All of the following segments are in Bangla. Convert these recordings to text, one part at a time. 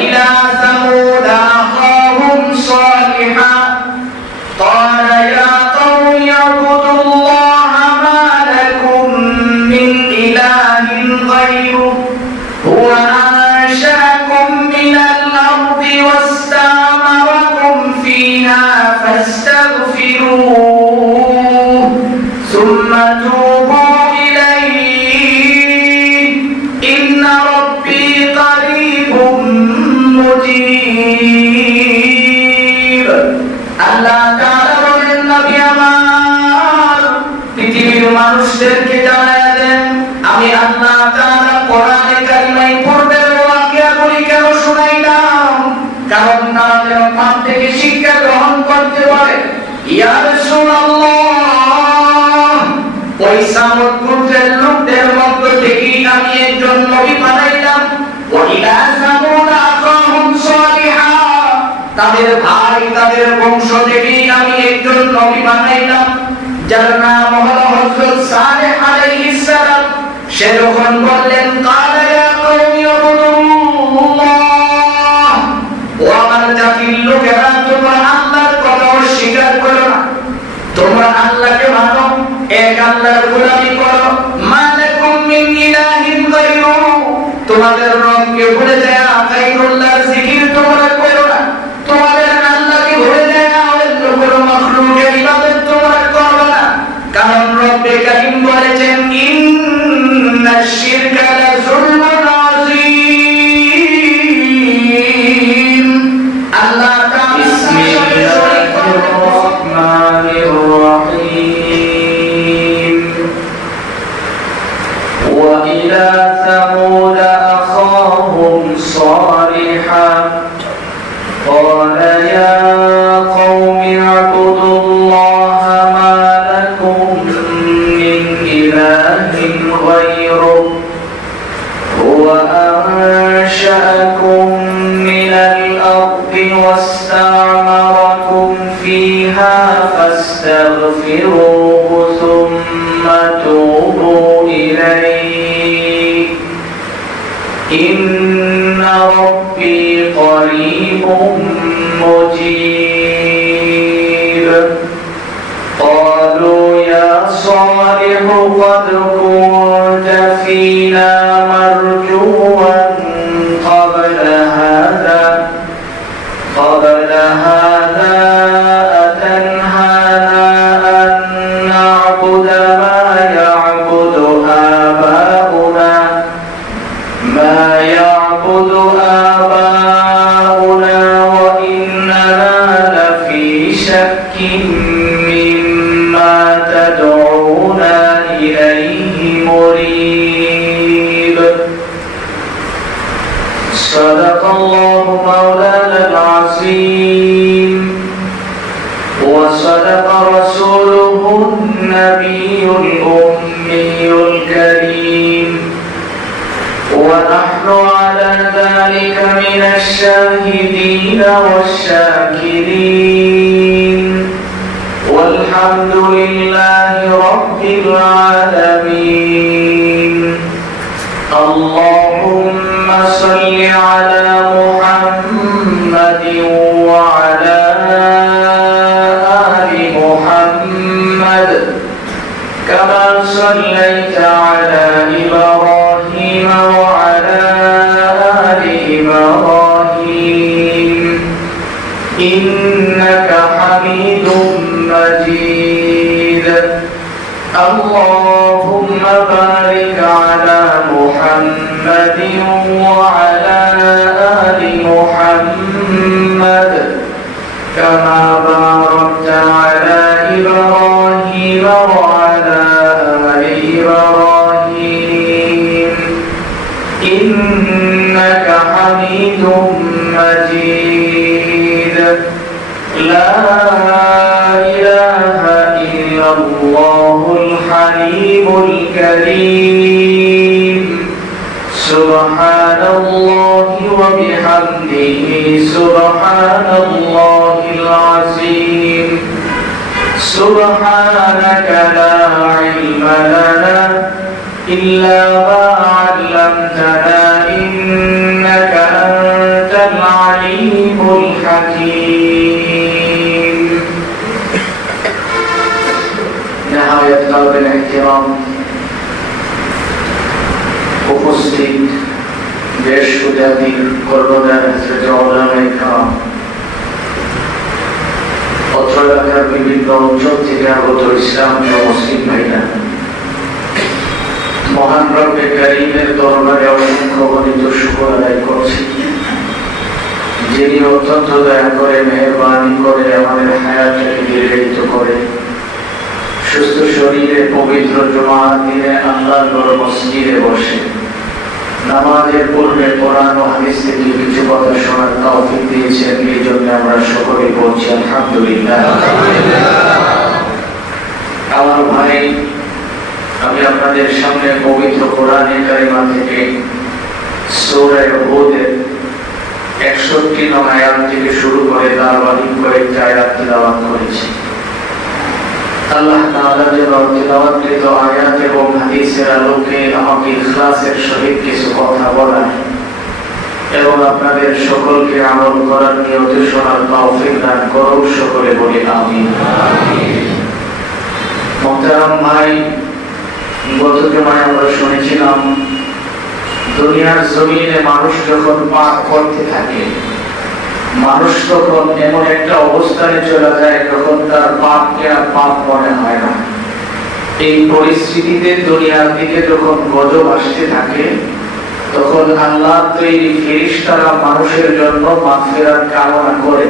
وإلى ثمود أخاهم صالحا قال يا قوم اعبدوا الله ما لكم من إله غيره هو أنشأكم من الأرض واستعمركم فيها فاستغفروه ثم توبوا إليه إن ربي قريب مجيب আল্লাহ তাআলা বলেন নবী আমার পৃথিবীর মানুষদেরকে জানায়া দেন আমি আল্লাহ তাআলা কোরআনে কারিমায় পূর্বের ওয়াকিয়াগুলি কেন শুনাইলাম কারণ তারা যেন পাপ থেকে শিক্ষা গ্রহণ করতে পারে ইয়া রাসূলুল্লাহ ওই সামুদ গোত্রের লোকদের মধ্য থেকেই আমি একজন নবী বানাইলাম ওয়া ইলা সামুদ আখাহুম সালিহা তাদের ভাই তাদের বংশ থেকেই আমি একজন নবী বানাইলাম যার নাম হলো হযরত সালেহ আলাইহিস সালাম সে যখন বললেন কালা ইয়া কওমি উবুদুল্লাহ ও আমার জাতির লোকেরা তোমরা আল্লাহর কথা অস্বীকার করো না তোমরা আল্লাহকে মানো এক আল্লাহর গোলামি করো মা লাকুম মিন ইলাহিন গায়রু তোমাদের রবকে ভুলে যায় গায়রুল্লাহর জিকির তোমরা করো না তোমাদের আল্লাহকে ভুলে যায় অন্য কোনো মাখলুকের ইবাদত তোমরা করো না কারণ রব্বে কারীম বলেছেন ইন্নাশ শিরকা লাযুলমুন আযীম আল্লাহ তাআলা বিসমিল্লাহির রাহমানির রহিম ওয়া ইলা সামুদ আখাহুম সালিহা قال يا قوم اعبدوا الله ما لكم من إله غيره هو أنشأكم من الأرض واستعمركم فيها فاستغفروه ثم توبوا إليه إن ربي قريب مجيب قالوا يا صالح قد كنت فينا مرجوا قبل هذا أتنهانا أن نعبد ما يعبد آباؤنا وإننا لفي شك مما تدعونا إليه مريب صدق الله مولانا العظيم وصدق رسوله النبي الأمي الكريم ونحن على ذلك من الشاهدين والشاكرين والحمد لله رب العالمين اللهم صل على محمد وعلى آل محمد كما صليت على إبراهيم وعلى آل إبراهيم إنك حميد مجيد اللهم بارك على محمد وعلى آل محمد كما باركت على إبراهيم وعلى آل إبراهيم إنك حميد مجيد لا إله إلا الله الحليم الكريم سبحان الله وبحمده سبحان الله العظيم سبحانك لا علم لنا إلا ما علمتنا إنك أنت কিরাম, উপস্থিত দেশ ও জাতির কর্মদার ওলামায়ে কিরাম, অত্র এলাকার বিভিন্ন অঞ্চল থেকে আগত ইসলাম ও মুসলিম ভাইরা, মহান রব্বে কারীমের দরবারে অসংখ্য গণিত শুকর আদায় করছি, যিনি অত্যন্ত দয়া করে মেহেরবানি করে আমাদের হায়াতটাকে দীর্ঘায়িত করে সুস্থ শরীরে পবিত্র জুমার দিনে আল্লাহর ঘর মসজিদে বসে নামাজের পূর্বে কোরআন ও হাদিস থেকে কিছু কথা শোনার তৌফিক দিয়েছেন। এই জন্য আমরা সকলে বলছি আলহামদুলিল্লাহ। আমার ভাই, আমি আপনাদের সামনে পবিত্র কোরআনে কারিমা থেকে সূরা হুদের 61 নং আয়াত থেকে শুরু করে ধারাবাহিক কয়েকটা আয়াত তিলাওয়াত করেছি। আল্লাহ তাআলা যেন তিলাওয়াতকৃত আয়াত এবং হাদিসের আলোকে আমাকে ইখলাসের সহিত কিছু কথা বলার এবং আপনাদের সকলকে আমল করার নিয়তে শোনার তৌফিক দান করুন। সকলে বলি আমিন। মুহতারাম ভাই, গত জুমায় আমরা শুনেছিলাম দুনিয়ার জমিনে মানুষ যখন পাপ করতে থাকে, মানুষ তখন এমন একটা অবস্থানে চলে যায় যখন তার পাপকে আর পাপ মনে হয় না। এই পরিস্থিতিতে দুনিয়ার দিকে যখন গজব আসতে থাকে, তখন আল্লাহর তৈরি ফেরেশতারা মানুষের জন্য মাগফিরাত কামনা করে।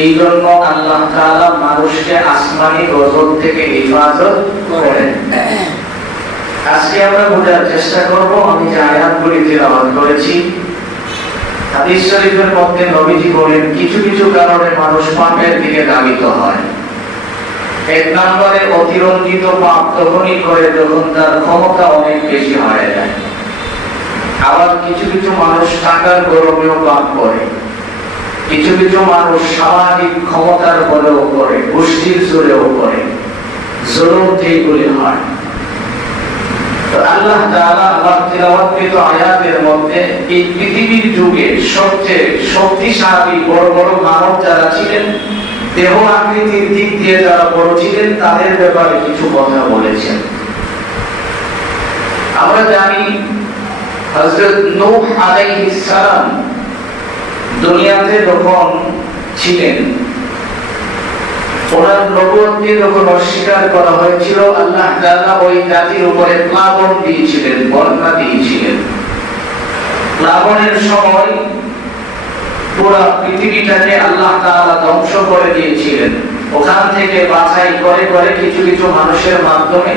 এই জন্য আল্লাহ তাআলা মানুষকে আসমানি গজব থেকে হেফাজত করেন। আজকে আমরা বোঝার চেষ্টা করব, আমি যে আয়াতগুলি তিলাওয়াত করেছি হাদিস শরীফের মধ্যে নবীজি বলেন কিছু কিছু কারণে মানুষ পাপের দিকে ধাবিত হয়। এক নম্বরে অতিরঞ্জিত পাপ তখনই করে যখন তার ক্ষমতা অনেক বেশি হয়ে যায়। আবার কিছু কিছু মানুষ টাকার গরমেও পাপ করে, কিছু কিছু মানুষ সামাজিক ক্ষমতার বলেও করে, গোষ্ঠীর জোরেও করে, জোর এইগুলি হয়। আল্লাহ তাআলা আল্লাহ তিলাওয়াতকৃত আয়াতের মধ্যে এই পৃথিবীর যুগে সবচেয়ে শক্তিশালী বড় বড় মানব যারা ছিলেন, দেহ আকৃতির দিক দিয়ে যারা বড় ছিলেন, তাদের ব্যাপারে কিছু কথা বলেছেন। আমরা জানি হযরত নূহ আলাইহিস সালাম দুনিয়াতে যখন ছিলেন, ওনার নবুয়তকে যখন অস্বীকার করা হয়েছিল, আল্লাহ তাআলা ওই জাতির উপরে প্লাবন দিয়েছিলেন, বন্যা দিয়েছিলেন। প্লাবনের সময় পুরো পৃথিবীটাকে আল্লাহ তাআলা ধ্বংস করে দিয়েছিলেন। ওখান থেকে বাছাই করে করে কিছু কিছু মানুষের মাধ্যমে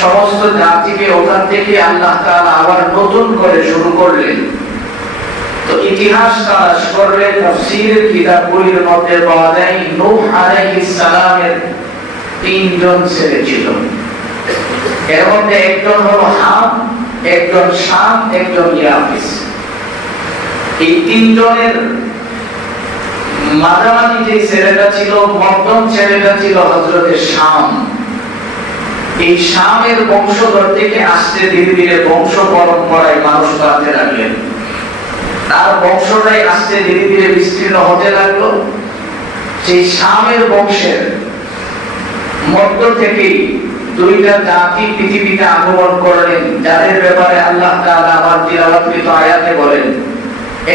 সমস্ত জাতিকে ওখান থেকে আল্লাহ তাআলা আবার নতুন করে শুরু করলেন। তো ইতিহাস তালাশ করলে তাফসীরের কিতাবগুলির মধ্যে পাওয়া যায় নূহ আলাইহিস সালামের 3 জন ছেলে ছিল। এর মধ্যে একজন হলো হাম, একজন শাম, একজন ইয়াফিস। এই 3 জনের মাঝামাঝি যে ছেলেটা ছিল, মধ্যম ছেলেটা ছিল হযরতে শাম। এই শামের বংশধর থেকে আস্তে ধীরে ধীরে বংশ পরম্পরায় মানুষ বাড়তে লাগলেন। তার বংশটাই আস্তে ধীরে ধীরে বিস্তীর্ণ হতে লাগলো। সেই শামের বংশের মধ্য থেকে 2টা জাতি পৃথিবীতে আগমন করলেন, যাদের ব্যাপারে আল্লাহ তাআলা আবার তিলাওয়াতকৃত আয়াতে বলেন।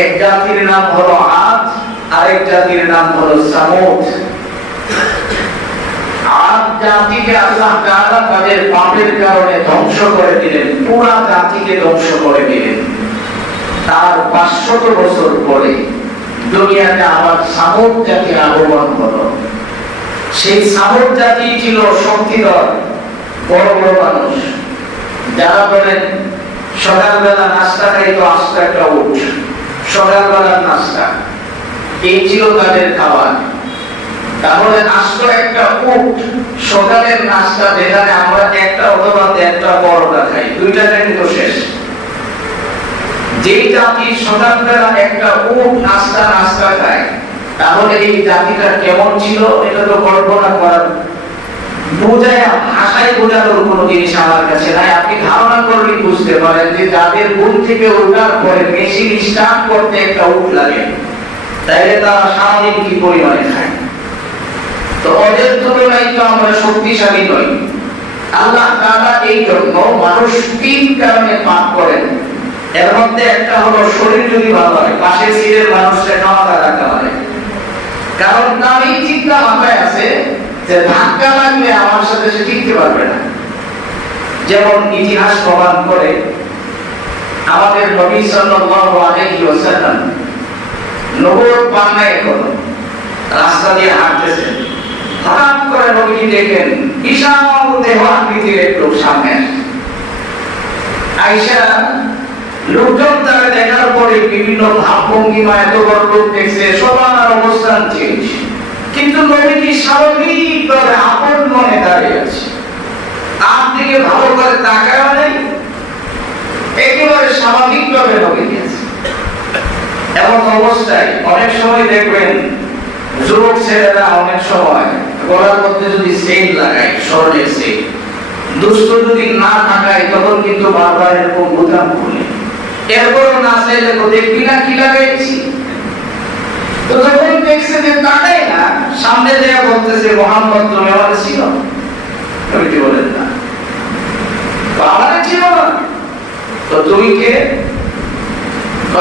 এক জাতির নাম হলো আদ, আরেক জাতির নাম হলো সামুদ। আদ জাতিকে আল্লাহ তাআলা তাদের পাপের কারণে ধ্বংস করে দিলেন, পুরো জাতিকে ধ্বংস করে দিলেন। তার 500 বছর পরে দুনিয়াতে আবার সামুদ জাতির আগমন হলো। সেই সামুদ জাতি ছিল শক্তিধর বড় বড় মানুষ, যারা বলেন সকালবেলা নাস্তা খাইতো আস্ত একটা উট, সকালবেলার নাস্তা এই ছিল তাদের খাবার। তাহলে আস্ত একটা উট সকালের নাস্তা, যেখানে আমরা একটা অথবা একটা পরোটা খাই, 2টাতে কিন্তু শেষ। যেই জাতি সকালবেলা একটা উট নাস্তা খায়, তাহলে এই জাতিটা কেমন ছিল এটা তো কল্পনা করার, বোঝায় ভাষায় বোঝানোর কোনো জিনিস আমার কাছে নাই। আপনি ধারণা করলেই বুঝতে পারেন যে যাদের ঘুম থেকে ওঠার পরে মেশিন স্টার্ট করতে একটা উট লাগে, তাইলে তারা সারাদিন কি পরিমাণে খায়। তো ওদের তুলনায় তো আমরা শক্তিশালী নই। আল্লাহ তাআলা এই জন্য মানুষ তিন কারণে পাপ করেন। এর মধ্যে একটা হলো শরীর যদি ভালো হয়, পাশে সিটের মানুষকে খাওয়া রাখতে পারে, কারণ তার এই চিন্তা মাথায় আছে যে ধাক্কা লাগলে আমার সাথে সে টিকতে পারবে না। যেমন ইতিহাস প্রমাণ করে আমাদের নবী সাল্লাল্লাহু আলাইহি ওয়াসাল্লাম নবুয়ত পান্নায় হলো রাস্তা দিয়ে হাঁটতেছেন, হঠাৎ করে নবীজি দেখেন বিশাল দেহ আকৃতির এক লোক সামনে আসছে। আয়েশা লোকজন তাকে দেখার পরে বিভিন্ন ভাবভঙ্গিমা এত বড় লোক দেখছে, সবার অবস্থান চেঞ্জ, কিন্তু নবীজি স্বাভাবিকভাবে আপন মনে দাঁড়িয়ে আছে, তার দিকে ভালো করে তাকায় নেই, একেবারে স্বাভাবিকভাবে নবীজি আছে। এমন অবস্থায় অনেক সময় দেখবেন যুবক ছেলেরা অনেক সময় গলার মধ্যে যদি সেল লাগায়, স্বর্ণের সেল, দুষ্ট যদি না থাকায় তখন কিন্তু বারবার এরকম বোতাম খুলে, এরপরও না চাইলে তো দেখবি না কি লাগাইছি। তো যখন দেখছে যে তাকাই না, সামনে দেয়া বলতেছে মোহাম্মদ তুমি আমার ছিল, তুমি কি বলেন না আমার ছিল না, তো তুমি কে?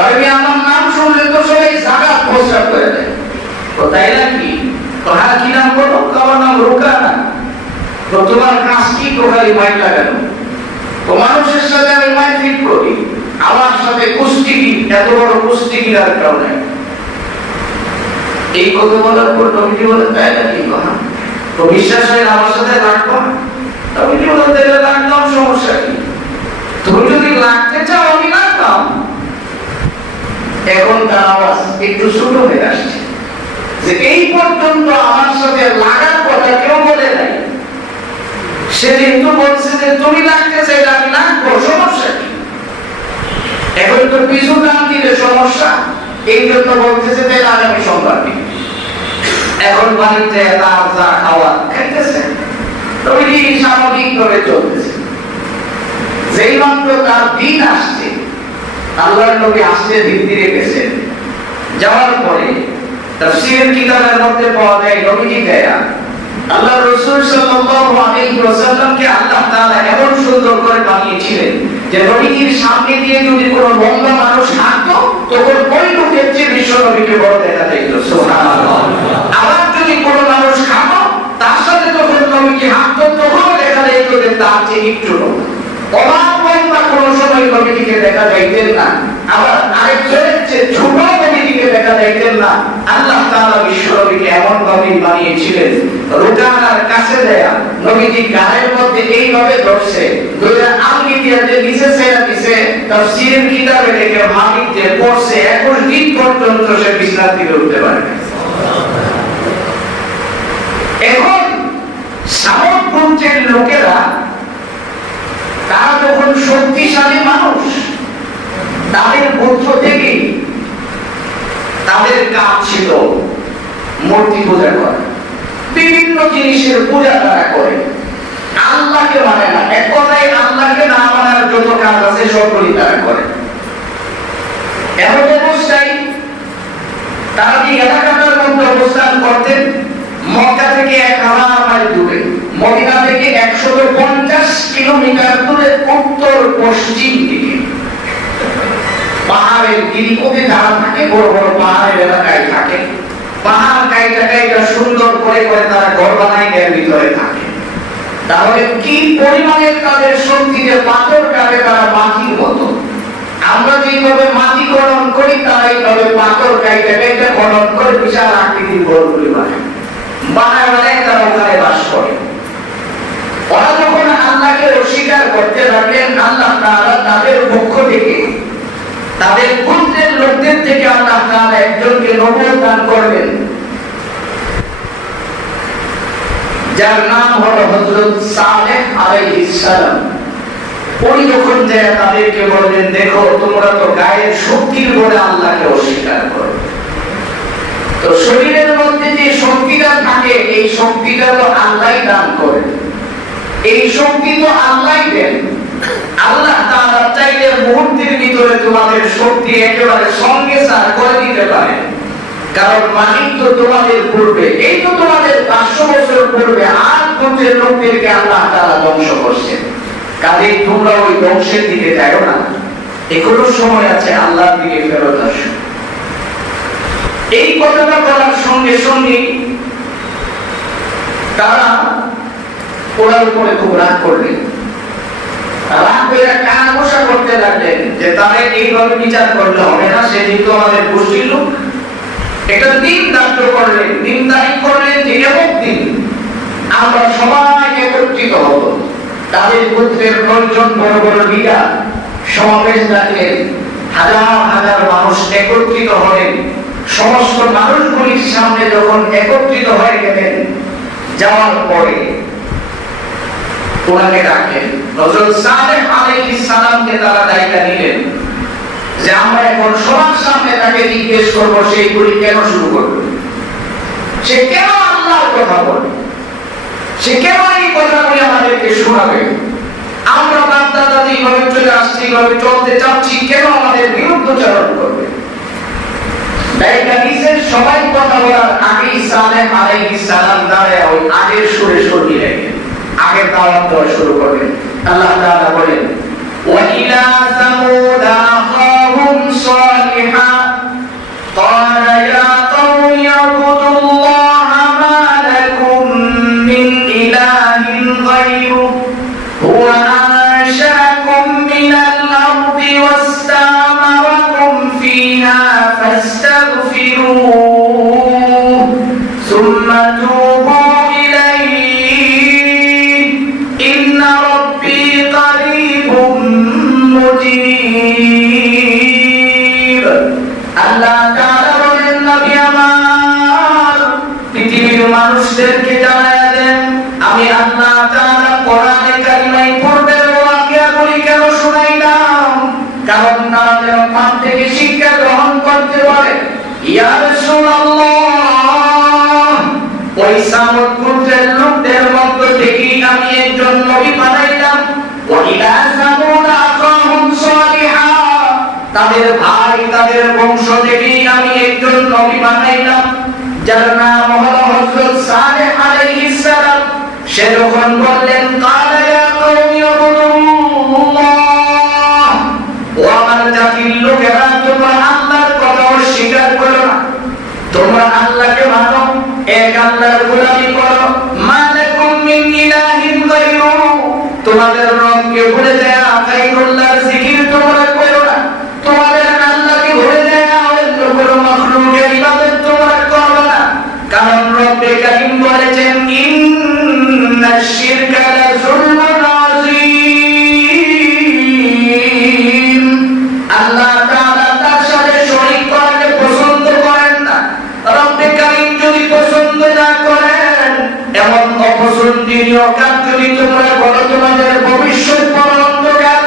আমি আমার নাম শুনলে তো সবাই জায়গা প্রস্তাব করে দেয়, তো তাই নাকি? তো হ্যাঁ, কি নাম বলো? আমার নাম রুকানা। তো তোমার কাজ কি? কোথায় মাইক লাগানো? তো মানুষের সাথে আমি মাইক ঠিক করি, আমার সাথে কুস্তিগির, এত বড় কুস্তিগির আর কেউ নেই। এই কথা বলার পর নবীজি বলেন তাই নাকি? তো বিশ্বাস হয় আমার সাথে লাগবো না? নবীজি বলেন তাহলে লাগলাম, সমস্যা কি? তুমি যদি লাগতে চাও আমি লাগলাম। এখন তার আওয়াজ একটু ছোট হয়ে আসছে, যে এই পর্যন্ত আমার সাথে লাগার কথা কেউ বলে নাই, সে কিন্তু বলছে যে তুমি লাগতে চাইলে আমি লাগবো, সমস্যা কি? এখন তো পিছু টান দিলে সমস্যা, এই জন্য বলতেছে তাই আগামী সোমবার দিন। এখন বাড়িতে তার যা খাওয়া খাইতেছে, তৈরি স্বাভাবিকভাবে চলতেছে। যেই মাত্র তার দিন আসছে, আল্লাহর নবী আসতে ধীরে ধীরে গেছেন, যাওয়ার পরে তাফসীরের কিতাবের মধ্যে পাওয়া যায় নবীজি গায়া আল্লাহ রাসূল সাল্লাল্লাহু আলাইহি ওয়াসাল্লামকে আল্লাহ তাআলা এমন সুন্দর করে বানিয়েছিলেন যে নবীজির সামনে দিয়ে যদি কোনো লম্বা মানুষ হাঁটতো তখন ওই লোকের চেয়ে বিশ্ব নবীকে বড় দেখা যেত, সুবহানাল্লাহ। আবার যদি কোনো মানুষ হাঁটতো তার সাথে তখন নবীজি হাঁটতো, তখন দেখা যেত যে তার চেয়ে একটু বড়। অবাক লম্বা কোনো সময় নবীজিকে দেখা যাইতেন না, আবার আরেকজনের চেয়ে ছোট নবীজিকে দেখা যাইতেন না। আল্লাহ তাআলা বিশ্ব নবীকে এমন নবী বানিয়েছিলেন, রুকানার কাছে দেয়া নবীজি গায়ের মধ্যে এইভাবে ধরছে, দুইটা আঙ্গুল দিয়ে যে নিচে ছেড়ে দিছে, তাফসীরের কিতাবে দেখে ভাবিক যে পড়ছে 21 দিন পর্যন্ত সে বিছানা থেকে উঠতে পারে। এখন সামগ্রীর লোকেরা তারা যখন শক্তিশালী মানুষ, তাদের মধ্য থেকে তাদের কাজ ছিল মূর্তি পূজা করা, বিভিন্ন জিনিসের পূজা তারা করে, আল্লাহকে মানে না। এক কথায় আল্লাহকে না মানার যত কাজ আছে সবগুলি তারা করে। এমন অবস্থায় তারা যে এলাকাটার মধ্যে অবস্থান করতেন, মক্কা থেকে 1000 মাইল দূরে, মদিনা থেকে 150 কিলোমিটার দূরে উত্তর পশ্চিম দিকে পাহাড়ের গিরিপথে যারা থাকে, বড় বড় পাহাড়ের এলাকায় থাকে, পাহাড় কাইটা কাইটা সুন্দর করে করে তারা ঘর বানায়, এর ভিতরে থাকে। তাহলে কি পরিমাণের তাদের শক্তি, যে পাথর কাটে তারা মাটির মতো। আমরা যেভাবে মাটি খনন করি, তারা এইভাবে পাথর কাইটা কাইটা খনন করে বিশাল আকৃতির ঘরগুলি বানায়, বানায় তারা ওখানে বাস করে। ওরা যখন আল্লাহকে অস্বীকার করতে লাগলেন, আল্লাহ তাআলা তাদের পক্ষ থেকে, তাদের গোত্রের লোকদের থেকে আল্লাহ তাআলা একজনকে নবুয়ত দান করলেন, যার নাম হলো হযরত সালেহ আলাইহিস সালাম। ওই যখন যায় তাদেরকে বললেন, দেখো তোমরা তো গায়ের শক্তির বলে আল্লাহকে অস্বীকার করো, তো শরীরের মধ্যে যে শক্তিটা থাকে এই শক্তিটা তো আল্লাহই দান করেন, এই শক্তি তো আল্লাহই দেন। আল্লাহ তাআলা চাইলে মুহূর্তের ভিতরে তোমাদের শক্তি একেবারে সঙ্গে সার করে দিতে পারে, কারণ মালিক তো তোমাদের পূর্বে, এই তো তোমাদের 500 বছর পূর্বে আর গোত্রের লোকদেরকে আল্লাহ তাআলা ধ্বংস করছেন। কাজেই তোমরা ওই ধ্বংসের দিকে যাও না, এখনো সময় আছে, আল্লাহর দিকে ফেরত আসো। এই কথাটা বলার সঙ্গে সঙ্গে তারা ওনার উপরে খুব রাগ করলেন। রাগ করে কানাঘোষা করতে লাগলেন যে তারা এইভাবে বিচার করলে হবে না, সেদিন তো আমাদের গোষ্ঠীর লোক। একটা দিন ধার্য করলেন, দিন তারিখ করলেন যে এমন দিন আমরা সবাই একত্রিত হব। তাদের গোত্রের 9 জন বড় বড় লিডার সমাবেশ ডাকলেন, হাজার হাজার মানুষ একত্রিত হলেন। সমস্ত মানুষগুলির সামনে যখন একত্রিত হয়ে গেলেন, যাওয়ার পরে ওনাকে ডাকলেন। হযরত সালেহ আলাইহিস সালামকে তারা দায়িত্ব নিলেন যে আমরা এখন সবার সামনে তাকে জিজ্ঞেস করব সেইগুলি কেন শুরু করবে, সে কেন আল্লাহর কথা বলবে, সে কেন এই কথাগুলি আমাদেরকে শোনাবে। আমরা বাপ-দাদা এইভাবে চলে আসছি, এইভাবে চলতে চাচ্ছি, কেন আমাদের বিরুদ্ধাচরণ করবে। সবাই কথা বলার আগেই সালেহ আলাইহিস সালাম দাঁড়ায় ওই আগের সুরে সুর দিলেন, আগের দাওয়াত দেওয়া শুরু করলেন। আল্লাহ তাআলা বলেন, ওয়া ইলা সামুদ আখাহুম সালিহা ক্বালা ইয়া কওমি আবুদুল্লাহা মা লাকুম মিন ইলাহিন গায়রুহু হুয়া আনশাকুম মিনাল আরদি ওয়াস্তামারাকুম ফিহা ফাস্তাগফিরুহু সুম্মা তুবু মানুষদেরকে জানায়া দেন, আমি আল্লাহ তাআলা কোরআনে কারিমায় পড়বেন ওয়াকিয়াগুলি কেন শুনাইলাম, কারণ তারা যেন পাপ থেকে শিক্ষা গ্রহণ করতে পারে। ইয়া রাসূলুল্লাহ, ওই সামুদ গোত্রের লোকদের মধ্য থেকেই আমি একজন নবী বানাইলাম। ওয়া ইলা সামুদ আখাহুম সালিহা, তাদের ভাই তাদের বংশ থেকেই আমি একজন নবী বানাইলাম, যার নাম হলো হযরত সালেহ আলাইহিস সালাম। সে যখন বললেন, ক্বালা ইয়া কওমি আবুদুল্লাহ, ও আমার জাতির লোকেরা, তোমরা আল্লাহর কথা অস্বীকার করো না, তোমরা আল্লাহকে মানো, এক আল্লাহর গোলামি করো। মা লাকুম মিন ইলাহিন গায়রুহু, তোমাদের রবকে ভুলে যায় গায়রুল্লাহর জিকির তোমরা করো না, তোমাদের আল্লাহকে ভুলে যায় অন্য কোনো মাখলুকের ইবাদত তোমরা করো না। কারণ রব্বে কারীম বলেছেন, ইন্নাশ শিরকা লাযুলমুন আযীম, আল্লাহ তাআলা তার সাথে শরীক করাকে পছন্দ করেন না। রব্বে কারীম যদি পছন্দ না করেন, এমন অপছন্দনীয় কাজ যদি তোমরা করো, তোমাদের ভবিষ্যৎ বড় অন্ধকার।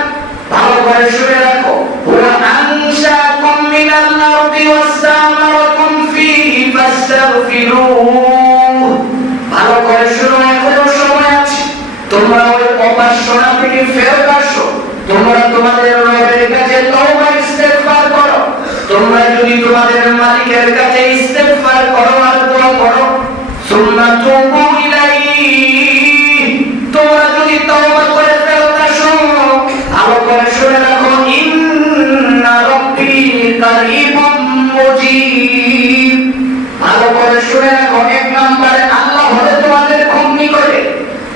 ভালো করে শুনে রাখো, হুয়া আনশাকুম মিনাল আরদি ওয়াস্তামারাকুম ফীহি ফাস্তাগফিরুহু। ভালো করে শুনো, এখনো সময় আছে, তোমরা ওই অপাসনা থেকে ফেরত আসো, তোমরা তোমাদের রবের কাছে তওবা ইস্তেগফার করো। তোমরা যদি তোমাদের মালিকের কাছে ইস্তেগফার করো আর দোয়া করো, সুম্মা তুবু ইলাইহি, তোমরা যদি তওবা করে ফেরত আসো, ভালো করে শুনে রাখো, ইন্না রাব্বি কারীবুম মুজিব। ভালো করে শুনে রাখো, 1 নম্বরে আল্লাহ হলে তোমাদের ক্ষমা করে,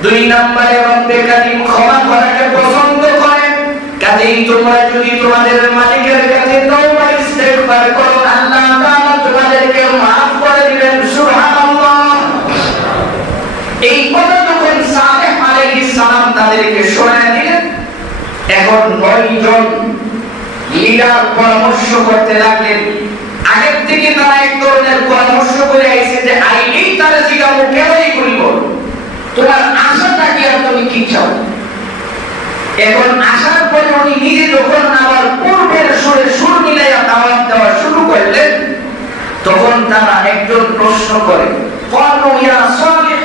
2 নম্বরে রব্বে কারীম ক্ষমা করাকে পছন্দ করেন। কাজেই তোমরা যদি তোমাদের মালিকের কাছে তওবা ইস্তেগফার করো, আল্লাহ তাআলা তোমাদেরকে maaf করে দিবেন। সুবহানাল্লাহ। এই কথা যখন সালেহ আলাইহিস সালাম তাদেরকে শোনায় দিলেন, এখন 9 জন লিডার পরামর্শ করতে লাগলেন। আগের থেকে তারা এক ধরনের পরামর্শ করে আইছে যে আইলেই তারা জিজ্ঞাসা কেনই করিব, তোমার আশাটা কি আর তুমি কি চাও। এখন আসার পরে উনি নিজে যখন আবার পূর্বের সুরে সুর মিলাইয়া দাওয়াত দেওয়া শুরু করলেন, তখন তারা একজন প্রশ্ন করে, ক্বালু ইয়া সালিহ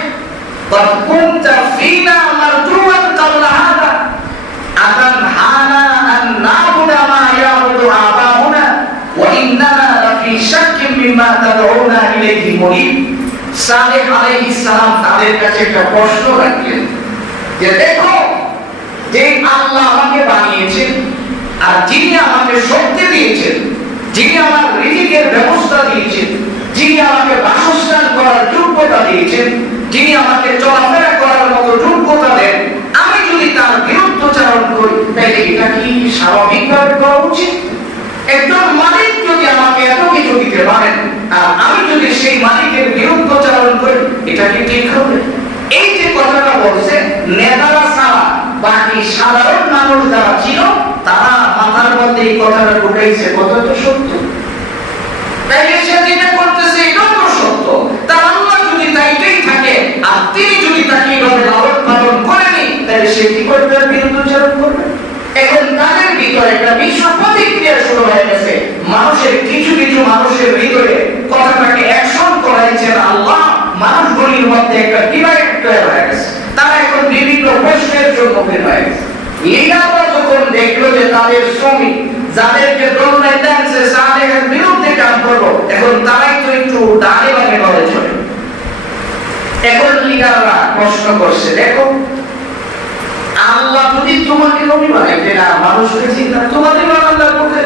قد كنت فينا مرجوا قبل هذا أتنهانا أن نعبد ما يعبد آباؤنا وإننا لفي شك مما تدعونا সালেহ আলাইহিস সালাম তাদের কাছে একটা প্রশ্ন রাখলেন যে দেখো, যে আল্লাহ আমাকে বানিয়েছেন আর যিনি আমাকে শক্তি দিয়েছেন, যিনি আমার রিজিকের ব্যবস্থা দিয়েছেন, যিনি আমাকে বাসস্থান করার যোগ্যতা দিয়েছেন, যিনি আমাকে চলাফেরা করার মতো যোগ্যতা দেন, আমি যদি তার বিরুদ্ধচারণ করি তাহলে এটা কি স্বাভাবিকভাবে করা উচিত? একজন মালিক যদি আমাকে এত কিছু দিতে পারেন আর আমি যদি সেই মালিকের বিরুদ্ধচারণ করি, এটা কি ঠিক হবে? এই যে কথাটা বলছে, নেতারা ছাড়া বাকি সাধারণ মানুষ যারা ছিল তারা মাথার মধ্যে এই কথাটা ঢুকাইছে, কথা তো সত্য। তাইলে সে যেটা করতেছে এটাও তো সত্য। তার আল্লাহ যদি তাইটাই থাকে আর তিনি যদি তাকে এইভাবে লালন পালন করেনি, তাহলে সে কি করবে? বিরুদ্ধচারণ করবে। এখন তাদের ভিতরে একটা মিশ্র প্রতিক্রিয়া শুরু হয়ে গেছে। মানুষের কিছু কিছু মানুষের ভিতরে কথাটাকে অ্যাকশন করাইছেন আল্লাহ, মানুষগুলির মধ্যে একটা ডিভাইড তৈরি হয়ে গেছে। তারা এখন বিভিন্ন প্রশ্নের সম্মুখীন হয়ে গেছে। লিডাররা যখন দেখলো যে তাদের শ্রমিক যাদেরকে দোলনায় টানছে সালেহের বিরুদ্ধে কাজ করবো, এখন তারাই তো একটু দাঁড়ে বাঁধে করে চলে। এখন লিডাররা প্রশ্ন করছে, দেখো আল্লাহ যদি তোমাকে নবী বানাইতে না মানুষকে চিন্তা, তোমাদের আল্লাহর পক্ষে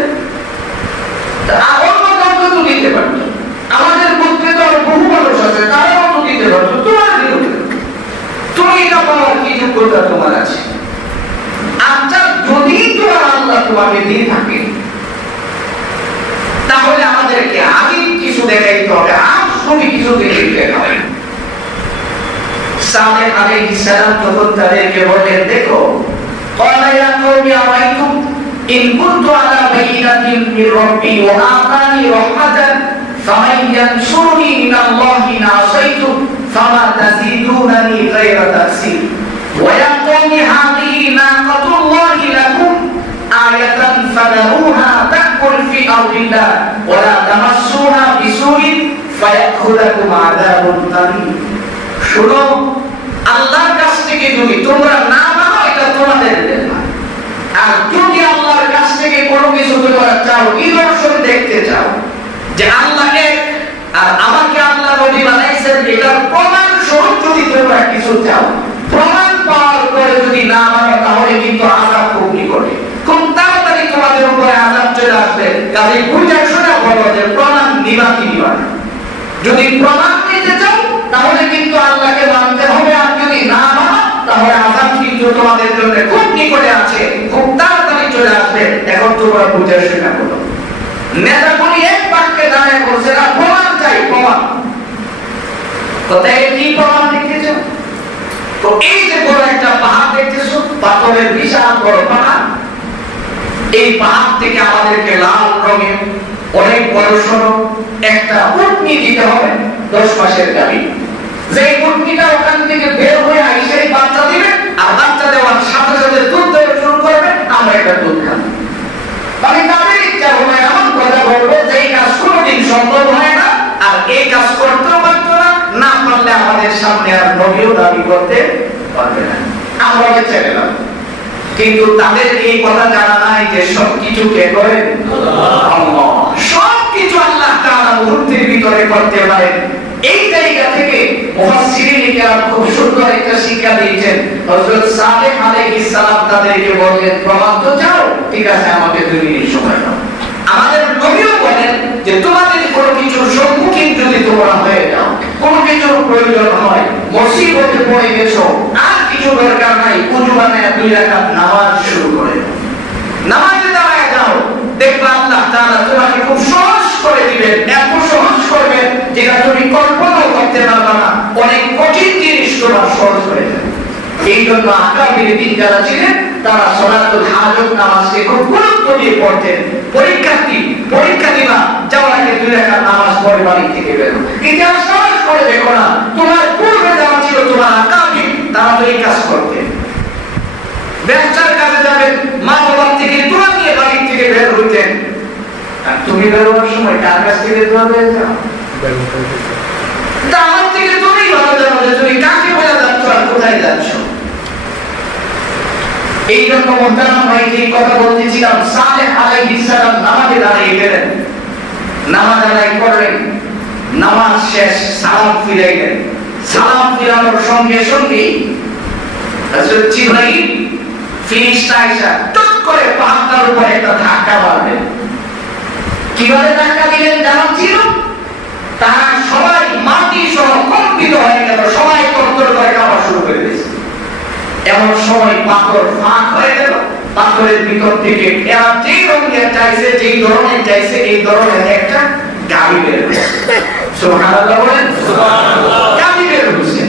অন্য কাউকে তো দিতে পারতো। আমাদের মধ্যে তো বহু মানুষ আছে, তারাও তো দিতে পারতো। তোমার বিরুদ্ধে তুমি এটা পাওয়ার কি যোগ্যতা তোমার আছে? আচ্ছা, যদি তোমার আল্লাহ তোমাকে দিয়ে থাকে তাহলে আমাদেরকে আগে কিছু দেখাইতে হবে, আর তুমি কিছু দেখাইতে হবে। সালেহ আলাইহিস সালাম তখন তাদেরকে বললেন, দেখো ক্বালা ইয়া কওমি আরাইতুম ইন কুনতু আলা বাইনাতিন মির রাব্বি ওয়া আতানি রাহমাতান ফামান ইয়ানসুরনি মিনাল্লাহি ইন আসাইতু ফামা তাজিদুনানি গায়রা তাকসীর ওয়া ইয়া কওমি হাযিহি নাকাতুল্লাহি লাকুম আয়াতান ফাদারুহা তাকুল ফি আরদিল্লাহ ওয়া লা তামাসসুহা বিসুইন ফায়াখুযাকুম আযাবুন তারীম। শুনো, আল্লাহর কাছ থেকে যদি তোমরা না মানো এটা তোমাদের ব্যাপার, আর যদি আল্লাহর কাছ থেকে কোনো কিছু তোমরা চাও, নিদর্শন দেখতে চাও যে আল্লাহ এক আর আমাকে আল্লাহ নবী বানাইছেন, এটার প্রমাণ স্বরূপ যদি তোমরা কিছু চাও, প্রমাণ পাওয়ার পরে যদি না মানো তাহলে কিন্তু আযাব খুব নিকটে, খুব তাড়াতাড়ি তোমাদের উপরে আযাব চলে আসবে। কাজে বুঝে শোনা বলো যে প্রমাণ নিবা কি নিবা না। যদি প্রমাণ নিতে চাও তাহলে কিন্তু আল্লাহকে মানতে হবে, আর যদি না মানো তাহলে আযাব কিন্তু তোমাদের জন্য খুব নিকটে আছে, খুব তাড়াতাড়ি চলে আসবে। এখন তোমরা বুঝে শোনা বলো। নেতাগুলি এক বাক্যে দাঁড়িয়ে বলছে, না প্রমাণ চাই, প্রমাণ। কোথায় কি প্রমাণ দেখতেছো? তো এই যে বড় একটা পাহাড় দেখতেছো, পাথরের বিশাল বড় পাহাড়, এই পাহাড় থেকে আমাদেরকে লাল রঙের অনেক বড় সড়ো একটা উটনি দিতে হবে 10 মাসের গাভী। যে উটনিটা ওখান থেকে বের হয়ে আইসে বাচ্চা দিবে, আর বাচ্চা দেওয়ার সাথে সাথে দুধ দেওয়া শুরু করবে, আমরা একটা দুধ খাবো। মানে তাদের ইচ্ছা হলো এমন কথা বলবো যে কাজ কোনোদিন সম্ভব হয় না, আর এই কাজ করতেও পারতো না, না পারলে আমাদের সামনে আর নবীও দাবি করতে পারবে না, আমরা বেঁচে গেলাম। কিন্তু তাদের এই কথা জানা নাই যে সবকিছু কে করেন? আল্লাহ। সবকিছু আল্লাহ তাআলা মুহূর্তের ভিতরে করতে পারেন। এই জায়গা থেকে মুফাসসিরিন কিরাম খুব সুন্দর একটা শিক্ষা দিয়েছেন। হযরত সালেহ আলাইহিস সালাম তাদেরকে বললেন, প্রমাণ তো চাও, ঠিক আছে আমাকে 2 মিনিট সময় দাও। আমাদের নবীও বলেন যে তোমাদের কোনো কিছুর সম্মুখীন যদি তোমরা হয়ে যাও, কোনো কিছুর প্রয়োজন হয়, মুসিবতে পড়ে গেছো, আর কিছু দরকার নাই, ওযু বানায় 2 রাকাত নামাজ শুরু করে দাও। নামাজে দাঁড়ায় যাও, দেখবা আল্লাহ তাআলা তোমাকে খুব সহজ করে দিবেন, এত সহজ করবেন যেটা তুমি কল্পনাও করতে পারবে না। অনেক কঠিন জিনিস তোমার সহজ করে দেবে। এই জন্য আকাবির দিন যারা ছিলেন তারা সালাতুল হাজত নামাজকে খুব গুরুত্ব দিয়ে পড়তেন। পরীক্ষা দিবা, যাওয়ার আগে 2 রাকাত নামাজ পড়ে বাড়ি থেকে বের হও। ইতিহাস সহজ করে দেখো না, তোমার পূর্বে যারা ছিল তোমার আকাবির, তারা তো এই কাজ করতেন। ব্যবসার কাজে যাবেন, মা বাবার থেকে দোয়া নিয়ে বাড়ি থেকে বের হইতেন, আর তুমি বের হওয়ার সময় কার কাছ থেকে দোয়া পেয়ে যাও? আমার থেকে তুমি ভালো জানো যে তুমি কাকে বলে যাচ্ছ আর কোথায় যাচ্ছ। এই জন্য মুহতারাম ভাই যে কথা বলতেছিলাম, সালেহ আলাইহিস সালাম নামাজে দাঁড়িয়ে গেলেন, নামাজ আদায় করলেন, নামাজ শেষ সালাম ফিরাইলেন। সালাম ফিরানোর সঙ্গে সঙ্গে হযরত জিবরাইল ফেরেশতা আয়েশা টক করে পাহাড়ের উপরে একটা ধাক্কা মারলেন। কিভাবে ধাক্কা দিলেন জানা ছিল? তারা সবাই মাটি সহ কম্পিত হয়ে গেল, সবাই তরতর করে কাঁপা শুরু করে দিয়েছে। এমন সময় পাথর ফাঁক হয়ে গেল, পাথরের ভিতর থেকে এরা যেই রঙের চাইছে, যেই ধরনের চাইছে, এই ধরনের একটা গাড়ি বের হয়েছে। সুবহানাল্লাহ বলেন, সুবহানাল্লাহ। গাড়ি বের হয়েছে।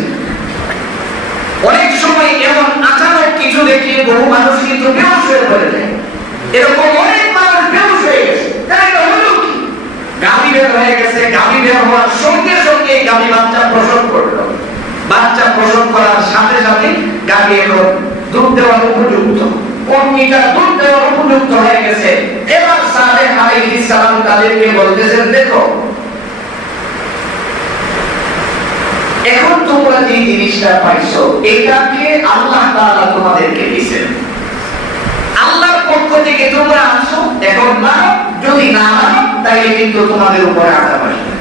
অনেক সময় এমন আচানক কিছু দেখে বহু মানুষ কিন্তু বেহুশ হয়ে পড়ে যায়। এরকম অনেক মানুষ বেহুশ হয়ে গেছে। তাই হলো কি? গাড়ি বের হয়ে গেছে। গাড়ি বের হওয়ার সঙ্গে সঙ্গে গাড়ি বাচ্চা প্রসব করলো। বাচ্চা প্রসব করার সাথে সাথে গাড়ি এখন দুধ দেওয়ার উপযুক্ত, কর্মীটা দুধ দেওয়ার উপযুক্ত হয়ে গেছে। এবার সালেহ আলাইহিস সালাম তাদেরকে বলতেছেন, দেখো এখন তোমরা যে জিনিসটা পাইছো এটাকে আল্লাহ তাআলা তোমাদেরকে দিয়েছেন, আল্লাহর পক্ষ থেকে তোমরা আসো, এখন মানো, যদি না মানো তাহলে কিন্তু তোমাদের উপরে আযাব আসবে।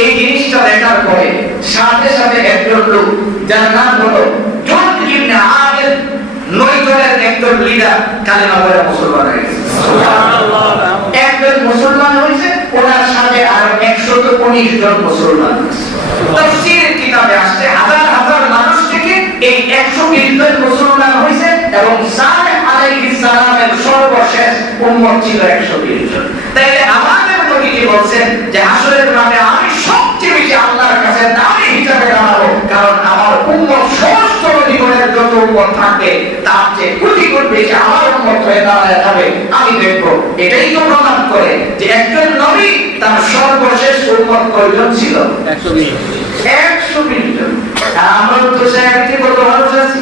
এই জিনিসটা দেখার পরে সাথে সাথে একজন লোক যার নাম হলো জুনদ ইবনে আমির, নয়জনের একজন লিডার কালেমা পড়ে মুসলমান হয়ে গেছে। সুবহানাল্লাহ। একজন মুসলমান হয়েছে, ওনার সাথে আরো 119 জন মুসলমান হয়েছে। তাফসীরের কিতাবে আসছে হাজার হাজার মানুষ থেকে এই 120 জন মুসলমান হয়েছে এবং সালেহ আলাইহিস সালামের সর্বশেষ উম্মত ছিল 120 জন। তাই আমাদের নবীজি বলেন যে হাসরের মাঠে আমি সবচেয়ে বেশি আল্লাহর কাছে দামি হিসাবে দাঁড়াবো, কারণ আমার উম্মত সমস্ত জীবনের যত উম্মত থাকবে তার চেয়ে কোটি কোটি বেশি আমার উম্মত হয়ে দাঁড়ায় যাবে, আমি দেখবো। এটাই তো প্রমাণ করে যে একজন নবী তার সর্বশেষ উম্মত কয়জন ছিল? 120 জন। আর আমরা তো সাহাবীতে কত মানুষ আছি,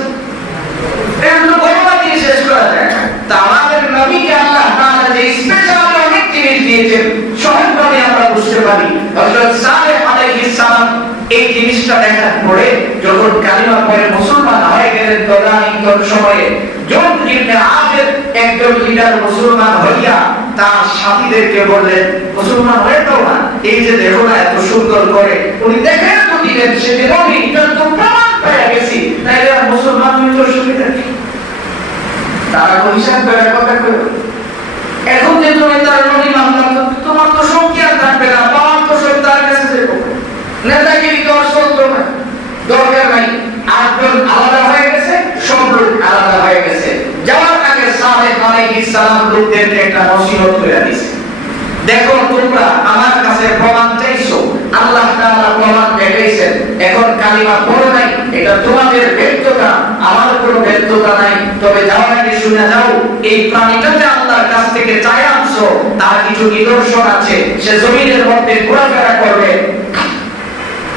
এগুলো বলবা দিয়ে শেষ করা যায় না। তা আমাদের নবীকে আল্লাহ তাআলা যে স্পেশাল অনেক জিনিস দিয়েছেন সহজভাবে আমরা বুঝতে পারি। হযরত সালেহ আলাইহিস সালাম এই জিনিসটা দেখার পরে যখন কালিমা পড়ে মুসলমান হয়ে গেলেন, তদানীন্তন সময়ে জুনদ ইবনে আমির একজন লিডার মুসলমান হইয়া তার সাথীদেরকে বললেন, মুসলমান হয়ে যাও না, এই যে দেখো না এত সুন্দর করে, উনি দেখেন তো দিলেন সে নবী, এটা তো প্রমাণ পেয়ে গেছি, তাইলে আর মুসলমান হইতে অসুবিধা কি? তারা হিসাব করে কথা কইল, এখন যে তুমি তার নবী মানলাম, তোমার তো শক্তি আর থাকবে না, পাওয়ার তো সব তার কাছে যাবে, নেতাগিরি তো আর চলতো না, দরকার নাই। আটজন আলাদা হয়ে গেছে, সব লোক আলাদা হয়ে গেছে। যাওয়ার আগে সালেহ আলাইহিস সালাম লোকদেরকে একটা নসিহত করে দিয়েছে, দেখো তোমরা আমার কাছে প্রমাণ চাইছো, আল্লাহ তাআলা প্রমাণ দেখাইছেন, এখন কালিমা পড়ো নাই, এটা তোমাদের ব্যর্থতা, আমার কোনো ব্যর্থতা নাই। তবে যাওয়ার আগে শুনে যাও, এই প্রাণীটা যে আল্লাহর কাছ থেকে চাই আনছো তার কিছু নিদর্শন আছে, সে জমিনের মধ্যে ঘোরাফেরা করবে,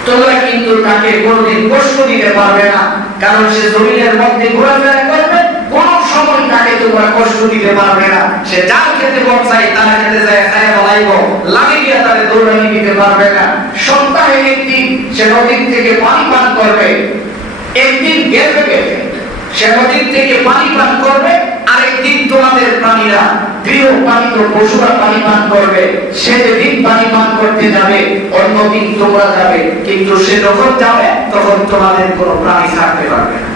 তোমরা কিন্তু তাকে কোনদিন কষ্ট দিতে পারবে না, কারণ সে জমিনের মধ্যে ঘোরাফেরা করবে, কোন সময় তাকে তোমরা কষ্ট দিতে পারবে না। সে যার খেতে মন চাই তার খেতে যায় খায় বলাইব, লাগে গিয়া তারে দৌড়ানি দিতে পারবে না। সপ্তাহে একদিন সে নদীর থেকে পানি পান করবে, একদিন গেছে গেছে সে নদীর থেকে পানি পান করবে, আরেকদিন তোমাদের প্রাণীরা গৃহপালিত পশুরা পানি পান করবে। সে যেদিন পানি পান করতে যাবে অন্যদিন তোমরা যাবে, কিন্তু সে যখন যাবে তখন তোমাদের কোনো প্রাণী থাকতে পারবে না।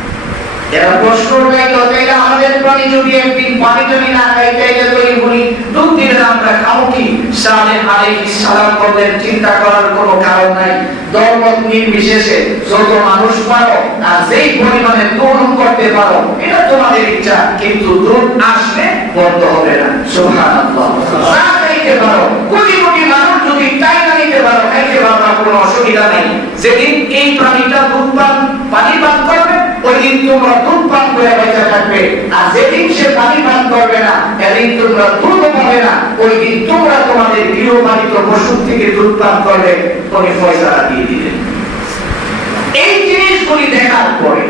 এরা প্রশ্ন উঠাইল, তাইলে আমাদের প্রাণী যদি একদিন পানি যদি না খাই তাইলে তো এগুলি দুধ দিলে আমরা খাবো কি? সালেহ আলাইহিস সালাম বললেন, চিন্তা করার কোনো কারণ নাই, ধর্ম নির্বিশেষে যত মানুষ পারো আর যেই পরিমাণে গ্রহণ করতে পারো এটা তোমাদের ইচ্ছা, কিন্তু দুধ আসলে বন্ধ হবে না। সুবহানাল্লাহ। যা খাইতে পারো, কোটি কোটি মানুষ যদি তাই না নিতে পারো, খাইতে পারো, কোনো অসুবিধা নেই। যেদিন এই প্রাণীটা দুধ পান পানি পান করবে ওই দিন তোমরা দুধ পান করে বেঁচে থাকবে, আর যেদিন সে পানি পান করবে না এদিন তোমরা দুধ পাবে না, ওই দিন তোমরা তোমাদের গৃহপালিত পশু থেকে দুধ পান করবে, তুমি ফয়সালা দিয়ে দিলে। এই জিনিসগুলি দেখার পরে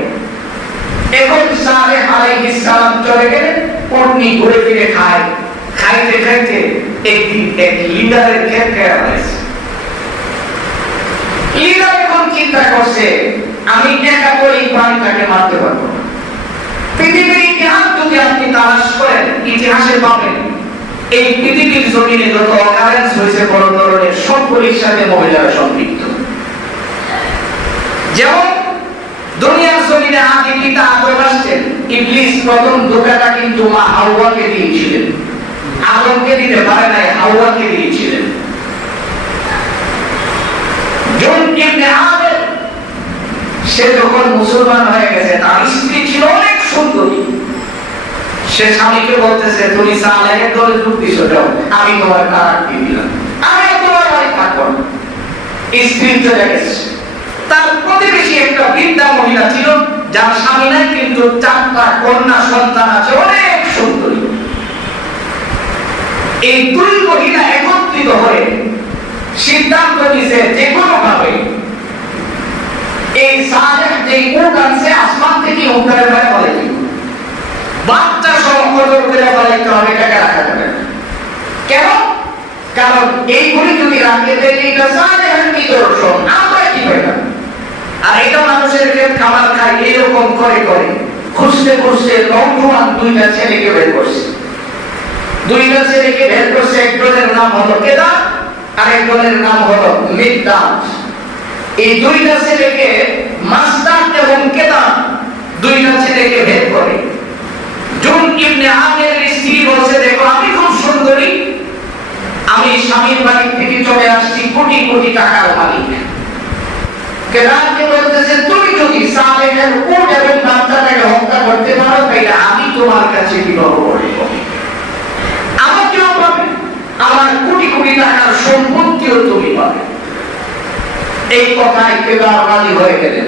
এখন সালেহ আলাইহিস সালাম চলে গেলেন, পত্নী ঘুরে ফিরে খায়, খাইতে খাইতে একদিন এক লিডারের ক্ষেত খেয়া হয়েছে। লিডার এখন চিন্তা করছে, আমি একা করে এই প্রাণীটাকে মারতে পারবো না। পৃথিবীর ইতিহাস যদি আপনি তালাশ করেন, ইতিহাসে পাবেন এই পৃথিবীর জমিনে যত অকারেন্স হয়েছে বড় ধরনের সবগুলির সাথে মহিলারা সম্পৃক্ত। যেমন দুনিয়ার জমিনে আদি পিতা আদম আসছেন, ইবলিস প্রথম ধোঁকাটা কিন্তু মা হাওয়াকে দিয়েছিলেন, আদমকে দিতে পারে নাই, হাওয়াকে দিয়েছিলেন। জুন ইবনে আমের সে যখন মুসলমান হয়ে গেছে, তার স্ত্রী ছিল অনেক সুন্দরী। সে স্বামীকে বলতেছে, তুমি সালেহের দলে যোগ দিছো, যাও, আমি তোমার কারার দিয়ে দিলাম, আমি তোমার বাড়ি থাকবো না। স্ত্রী চলে গেছে। তার প্রতিবেশী একটা বৃদ্ধা মহিলা ছিল, যার স্বামী নাই, কিন্তু 4টা কন্যা সন্তান আছে, অনেক সুন্দরী। এই দুই মহিলা একত্রিত হয়ে সিদ্ধান্ত নিছে যে কোনো ভাবে এই সালেহ যে উট আনছে আসমান থেকে উঠারে ভাই বলে কি বাচ্চা সহ কদর করে ফেলাইতে হবে, টাকা রাখা যাবে না। কেন? কারণ এইগুলি যদি রাখতে দেয় এটা সালেহের নিদর্শন, আমরা কি পেলাম? আর এটা মানুষের ক্ষেত্রে খাবার খায় এরকম করে করে খুঁজতে খুঁজতে নৌজওয়ান 2টা ছেলেকে বের করছে। 2টা ছেলেকে বের করছে, একজনের নাম হলো কেদার আর একজনের নাম হলো মিকদাদ। এই 2টা ছেলেকে মাসদাদ এবং কেদার 2টা ছেলেকে বের করে। জুন ইবনে আমের স্ত্রী বলছে, দেখো আমি খুব সুন্দরী, আমি স্বামীর বাড়ি থেকে চলে আসছি, কোটি কোটি টাকার মালিক। কেদারকে বলতেছে, তুমি যদি সালেহের উট এবং বাচ্চাটাকে হত্যা করতে পারো, তাহলে আমি তোমার কাছে বিবাহ করব, আমাকেও পাবে, আমার কোটি কোটি টাকার সম্পত্তিও তুমি পাবে। এই কথায় কেদার রাজি হয়ে গেলেন।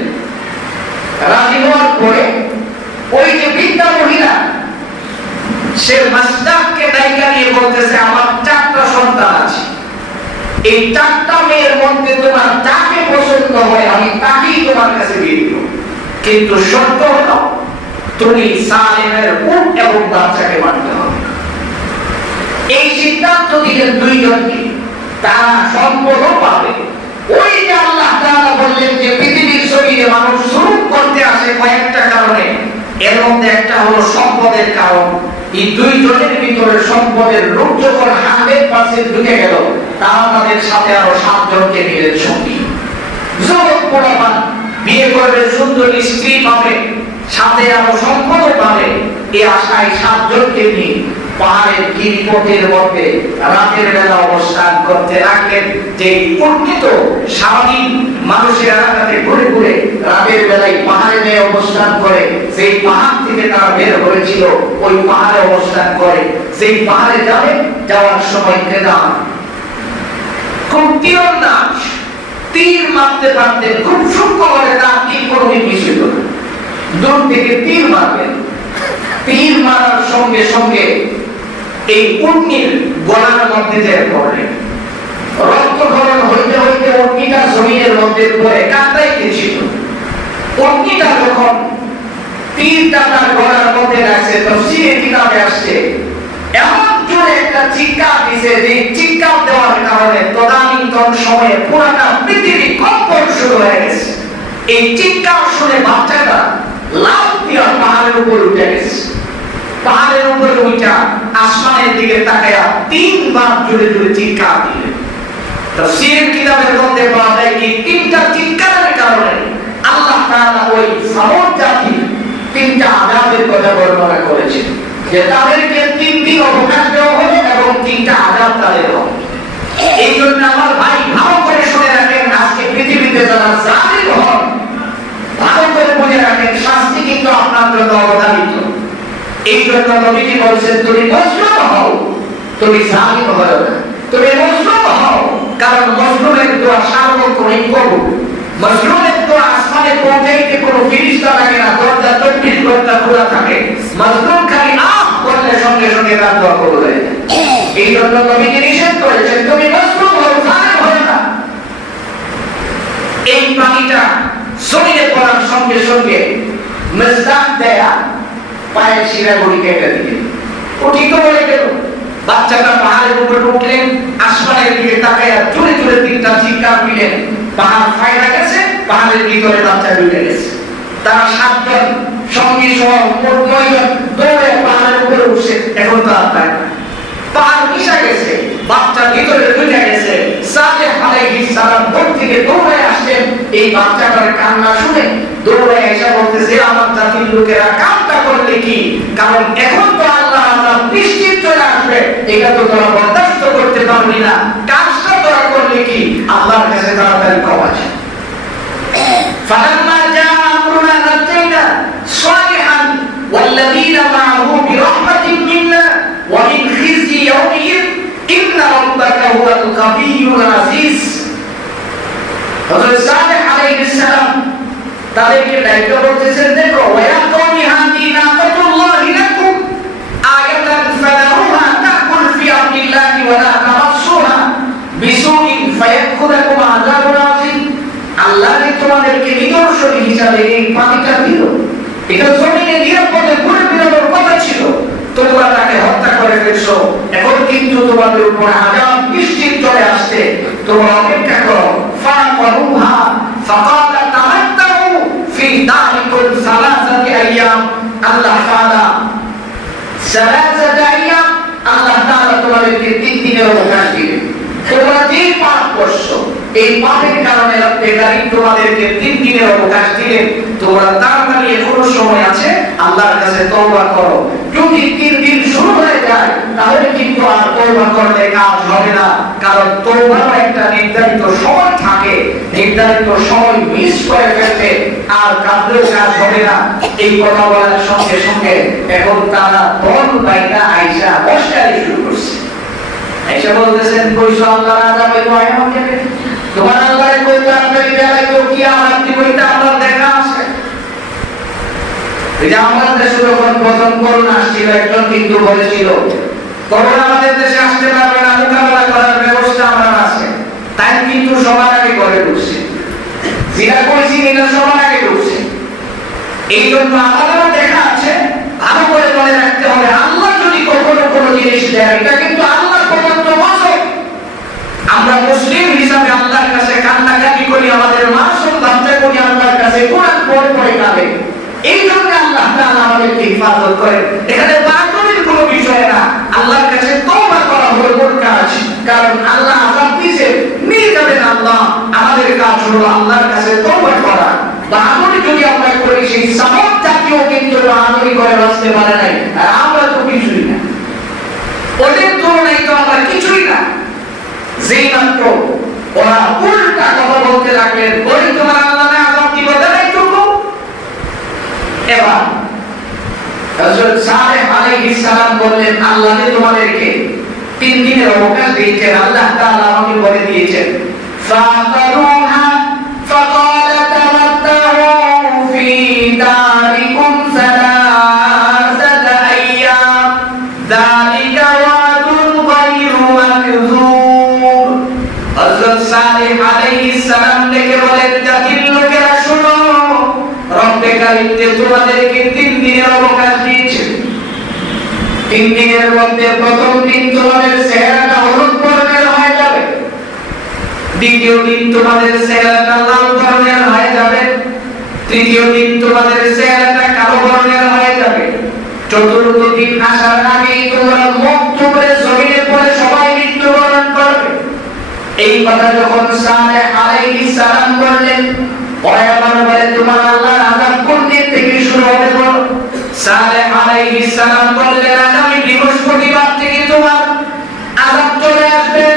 রাজি হওয়ার পরে ওই যে বৃদ্ধা মহিলা, সে মাসদাদকে ডাইকা নিয়ে বলতেছে, আমার 4টা সন্তান আছে, এই 4টা মেয়ের মধ্যে তোমার যাকে পছন্দ হয় আমি তাকেই তোমার কাছে বিয়ে দিব, কিন্তু শর্ত হলো তুমি সালেহের উট এবং বাচ্চাকে মারতে হবে। এই সিদ্ধান্ত দিলেন দুইজনকে, তারা সম্পদও পাবে। ওই যে আল্লাহ তাআলা বললেন যে পৃথিবীর জমিনে মানুষ জুলুম করতে আসে কয়েকটা কারণে, এর মধ্যে একটা হলো সম্পদের কারণ। এই দুইজনের ভিতরে সম্পদের লোক যখন 100% ঢুকে গেল, তারা তাদের সাথে আরো 7 জনকে নিলেন সঙ্গী। যুবক পোলাপান বিয়ে করবে, সুন্দর স্ত্রী পাবে, সাথে আরো সম্পদও পাবে, এই আশায় 7 জনকে নিয়ে পাহাড়ের গিরিপথের মধ্যে রাতের বেলা অবস্থান করতে লাগলেন। যে উন্নত স্বাভাবিক মানুষের এলাকাতে ঘুরে ঘুরে রাতের বেলায় পাহাড়ে নিয়ে অবস্থান করে, সেই পাহাড় থেকে তারা বের হয়েছিল, ওই পাহাড়ে অবস্থান করে। সেই পাহাড়ে যাবে, যাওয়ার সময় কেদার খুব তীরন্দাজ, তীর মারতে পারতে খুব সূক্ষ্ম করে, তার তীর কোনো মিশ্রিত না, দূর থেকে তীর মারবেন। তীর মারার সঙ্গে সঙ্গে এই উটনির গলার মধ্যে যে পড়লেন, রক্তক্ষরণ হইতে হইতে উটনিটা জমিনের মধ্যে পড়ে কাঁদাইতেছিল। উটনিটা যখন তীরটা তার গলার মধ্যে লাগছে, তাফসীরের কিতাবে আসছে এমন জোরে একটা চিৎকার দিছে, যে চিৎকার দেওয়ার কারণে তদানীন্তন সময়ে পুরাটা পৃথিবী কম্পন শুরু হয়ে গেছে। এই চিৎকার শুনে বাচ্চাটা লাফ দিয়ে পাহাড়ের উপর উঠে গেছে। পাহাড়ের উপরে উঠা আসমানের দিকে তাকায়া 3 বার জোরে জোরে চিৎকার দিলেন। তাফসীরের কিতাবের মধ্যে বলা যায় কি 3টা চিৎকারের কারণে আল্লাহ তাআলা ওই সামুদ জাতির 3টা আযাবের কথা বর্ণনা করেছেন, যে তাদেরকে 3 দিন অবকাশ দেওয়া হবে এবং 3টা আযাব তাদের হবে। এই জন্য আমার ভাই ভালো করে শুনে রাখেন, আজকে পৃথিবীতে যারা জালিম হন, ভালো করে বুঝে রাখেন, শাস্তি কিন্তু আপনার জন্য অবধারিত। এই জন্য নবীজি বলেছেন, তুমি মজলুম হও, তুমি জালিম হও না, তুমি মজলুম হও, কারণ মজলুমের দোয়া সার্বক্ষণিক কবুল। মজলুমের দোয়া আসমানে পৌঁছাইতে কোনো ফেরেশতা লাগে না, দরজা 24 ঘন্টা খোলা থাকে। মজলুম খালি আহ করলে সঙ্গে সঙ্গে তার দোয়া কবুল হয়ে যায়। এই জন্য নবীজি নিষেধ করেছেন, তুমি মজলুম হও, জালিম হও না। এই পানিটা জমিনে পড়ার সঙ্গে সঙ্গে মেজদান দেয়া পায়ের শিরাগুলি কেটে দিলেন, উঠিত বলে গেল। বাচ্চাটা পাহাড়ের উপরে উঠলেন, আসমানের দিকে তাকায়া জোরে জোরে 3টা চিৎকার দিলেন। পাহাড় ফাইরা গেছে, পাহাড়ের ভিতরে বাচ্চা ঢুকে গেছে। তারা 7 জন সঙ্গী সহ মোট 9 জন দৌড়ে পাহাড়ের উপরে উঠছে। এখন তো আর পায় না, পাহাড় মিশে গেছে, বাচ্চা ভিতরে ঢুকে গেছে। সালেহ আলাইহিস সালাম দূর থেকে দৌড়ে আসছেন, এই বাচ্চাটার কানে কান্না শুনে দৌড়ে এসে বলতেছে আমার জাতির লোকেরা কামটা করলে কি, কারণ এখন তো আল্লাহ আযাব নিশ্চিত চলে আসবে, এটা তো তোরা বরদাস্ত করতে পারবি না, কাজটা তোরা করলে কি, আল্লাহর কাছে তাড়াতাড়ি ক্ষমা চাই। فلما جاء أمرنا نجينا صالحا والذين معه برحمة منا ومن خزي يومئذ إن ربك هو القوي العزيز। হযরত সালেহ আলাইহিস সালাম তাদেরকে ডাইকা বলতেছেন, দেখো ওয়া কওমি হাদি নাকাতুল্লাহি লাকুম আয়াতান ফাদারুহা তাকুল ফি আরদিল্লাহি ওয়া লা তামাসসুহা বিসুইন ফায়াখুযাকুম আযাবুন আযীম। আল্লাহ তোমাদেরকে নিদর্শন হিসাবে এই পানিটা দিল, এটা জমিনে নিরাপদে ঘুরে বেড়ানোর কথা ছিল, তোমরা তাকে হত্যা করে ফেলছো, এখন কিন্তু তোমাদের উপর আযাব নিশ্চিত চলে আসছে, তোমরা অপেক্ষা করো। ফাকারুহা ফাকালা তামাত্তাউ ফি দারিকুম সালাসাতি আইয়াম। আল্লাহ তাআলা সালাসাতি আইয়াম, আল্লাহ তাআলা তোমাদেরকে 3 দিনের অবকাশ দিলেন। তোমরা যে পাপ করছো এই পাপের কারণে রব্বেকারী তোমাদেরকে 3 দিনের অবকাশ দিলেন, তোমরা তাড়াতাড়ি এখনো সময় আছে আল্লাহর কাছে তওবা করো। যদি 3 দিন শুরু হয়ে যায় তাহলে কিন্তু আর তওবা করলে কাজ হবে না, কারণ তওবার একটা নির্ধারিত সময় থাকে, নির্ধারিত সময় মিস করে ফেলতে আর কাজেও কাজ হবে না। এই কথা বলার সঙ্গে সঙ্গে এখন তারা দল বাইনা আয়েশা বসকারি শুরু করছে। আয়েশা বলতেছেন, কইছো আল্লাহ আযাব হইতো আমাকে, তোমার আল্লাহর কই তাড়াতাড়ি বেলায় তো কি আমার কি কইতা আমার দেখা আছে। এই যে আমাদের দেশে যখন প্রথম করোনা আসছিল একজন কিন্তু বলেছিল করোনা আমাদের দেশে আসতে পারবে না, মোকাবেলা করার ব্যবস্থা আমার আছে, তাই কিন্তু সবার আগে করে ঢুকছে, যেটা কইছি এটা সবার আগে ঢুকছে। এই জন্য আমাদের দেখা আছে, ভালো করে মনে রাখতে হবে আল্লাহ যদি কখনো কোনো জিনিস দেয় এটা কিন্তু আল্লাহর প্রদত্ত ওয়াজিব। আমরা মুসলিম হিসাবে আল্লাহর কাছে কান্নাকাটি করি, আমাদের মাসুম বাচ্চা করি আল্লাহর কাছে কোরআন পড়ে পড়ে কাঁদে, এই জন্য আল্লাহ তাআলা আমাদেরকে হিফাজত করেন। এখানে বাতিলের কোনো বিষয় না, আল্লাহর কাছে তওবা করা হলো মূল কাজ, কারণ আল্লাহ আযাব দিয়েছে নিয়ে যাবেন আল্লাহ, আমাদের কাজ হলো আল্লাহর কাছে তওবা করা। বাহাদুরি যদি আমরা করি সেই সামত জাতীয় কিন্তু বাহাদুরি করে বাঁচতে পারে নাই, আর আমরা তো কিছুই না, ওদের তুলনায় তো আমরা কিছুই না। যেই মাত্র ওরা উল্টা কথা বলতে লাগলেন, ওই তোমার আল্লাহ না আযাব দিব দেয়টুকু। এবার হযরত সালেহ আলাইহিস সালাম বললেন, আল্লাহ তোমাদেরকে 3 দিনের অবকাশ দিয়েছেন, আল্লাহ তাআলা আমাকে বলে দিয়েছেন ফাকারুহা ফাকালা তামাত্তাউ ফি দারিকুম সালাসাতা আইয়াম যালিকা ওয়াদুন গায়রু মাকযুব। হযরত সালেহ আলাইহিস সালাম ডেকে বলেন, জাতির লোকেরা শুনো, রব্বে কারীম যে তোমাদেরকে 3 দিনের অবকাশ দিয়েছে, 3 দিনের মধ্যে প্রথম দিন তোমাদের চেহারাটা হলুদ বর্ণের হয়ে যাবে, দ্বিতীয় দিন তোমাদের চেহারাটা লাল বর্ণের হয়ে যাবে, তৃতীয় দিন তোমাদের চেহারাটা কালো বর্ণের হয়ে যাবে, চতুর্থ দিন আসার আগেই তোমরা মুখ থুবড়ে জমিনে পড়ে সবাই মৃত্যুবরণ করবে। এই কথা যখন সালেহ আলাইহিস সালাম বললেন, ওরা আবার বলে তোমার আল্লাহর আযাব কোন দিন থেকে শুরু হবে বলো। সালেহ আলাইহিস সালাম বললেন, আগামী বৃহস্পতিবার থেকে তোমার আযাব চলে আসবে,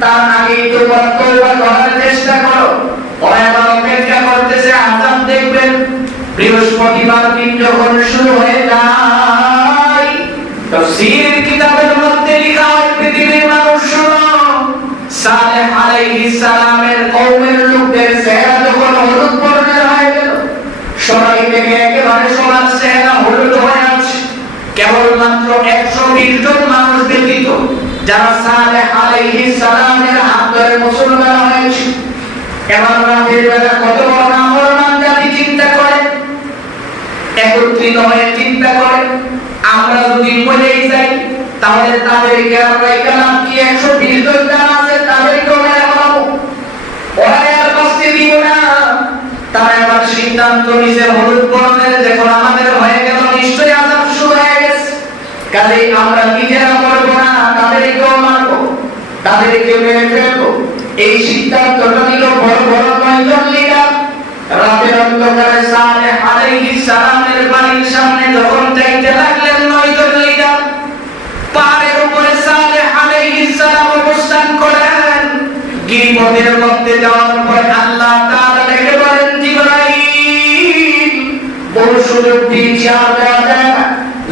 তার আগেই তোমরা তওবা করার চেষ্টা করো। ওরা আবার অপেক্ষা করতেছে, আযাব দেখবেন বৃহস্পতিবার দিন যখন শুরু হয়ে যায়। তাফসীর কিতাবের মধ্যে লেখা হয়, পৃথিবীর মানুষ শোনো, সালেহ আলাইহিস সালামের কওমের লোকদের চেহারা যখন হলুদ বর্ণের হয়ে গেল, সবাই দেখে একেবারে সবার চেহারা হলুদ হয়ে আছে, কেবলমাত্র 120 জন মানুষ ব্যতীত যারা সালেহ আলাইহিস সালামের হাত ধরে মুসলমান হয়েছে। এবার রাতের বেলা কত বড় নাফরমান জাতি চিন্তা করে, একত্রিত হয়ে চিন্তা করে, আমরা যদি মরেই যাই তাহলে তাদেরকে আমরা এখানে কি 120 জন যারা আছে তাদেরকে মেরে ফেলাবো, ওরা আর বাঁচতে দিব না। তারা এবার সিদ্ধান্ত নিয়েছে, হলুদ বর্ণের যখন আমাদের হয়ে গেল নিশ্চয়ই আযাব শুরু হয়ে গেছে, কাজেই আমরা নিজেরা মরবো না, তাদেরকেও মারবো, তাদেরকে মেরে ফেলবো। এই সিদ্ধান্তটা নিল বড় বড় 9 জন লিডার। রাতে পর্যায়ে সালেহ আলাইহিস সালামের বাড়ির সামনে যখন যাইতে লাগলেন 9 জন লিডার, পাহাড়ের উপরে সালেহ আলাইহিস সালাম অবস্থান করেন। গিরিপথের মধ্যে যাওয়ার পর আল্লাহ তাআলা ডেকে বলেন, জিবরাইল বড় সুযোগ দিয়েছি, আর দেওয়া যায় না,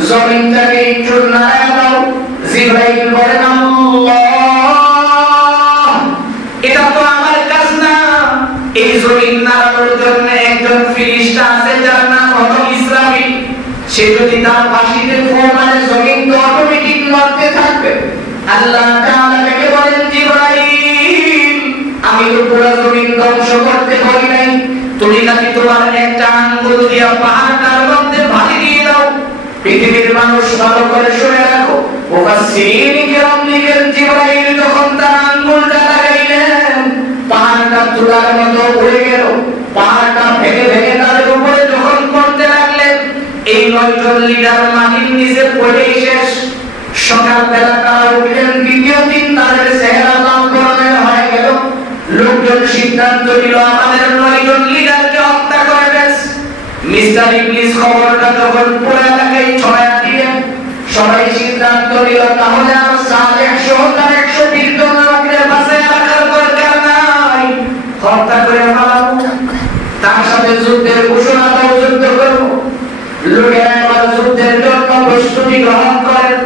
জমিনটাকে একটু নাড়া দাও। জিবরাইল বলেন, আল্লাহ, এটা তো আমার কাজ না, এই জমিন নাড়ানোর জন্য একজন ফেরেশতা আছে যার নাম হলো ইসরাফিল। সে যদি তার বাঁশিতে ফু মারে জমিন তো অটোমেটিক নড়তে থাকবে। আল্লাহ তাআলা ডেকে বলেন, জিবরাইল, আমি তো পুরো জমিন ধ্বংস করতে বলি নাই, তুমি নাকি তোমার একটা আঙ্গুল দিয়ে পাহাড়টার মধ্যে ভালি দিয়ে দাও। পৃথিবীর মানুষ ভালো করে শুনে রাখো, মুফাসসিরিন কিরাম লিখেন, জিবরাইল যখন তার আঙ্গুলটা লাগাইলেন, পাহাড়টা তুলার মতো উড়ে গেল। পাহাড়টা ভেঙে ভেঙে তাদের উপরে যখন পড়তে লাগলেন, এই 9 জন লিডার মাটির নিচে পড়েই শেষ। সকালবেলা তারা উঠলেন, দ্বিতীয় দিন তাদের চেহারা লাল বর্ণের হয়ে গেল। লোকজন সিদ্ধান্ত নিল আমাদের 9 জন লিডারকে হত্যা করে বেশ। মিস্টার ইবলিস খবরটা যখন পুরো এলাকায় ছড়ায় দিলেন, সবাই সিদ্ধান্ত নিল তাহলে আর সালেহ সহ তার 120 জন লোকের পাশে রাখার দরকার নাই, হত্যা করে ফেলাবো, তার সাথে যুদ্ধের ঘোষণা দাও, যুদ্ধ করবো। লোকেরা এবার যুদ্ধের জন্য প্রস্তুতি গ্রহণ করেন।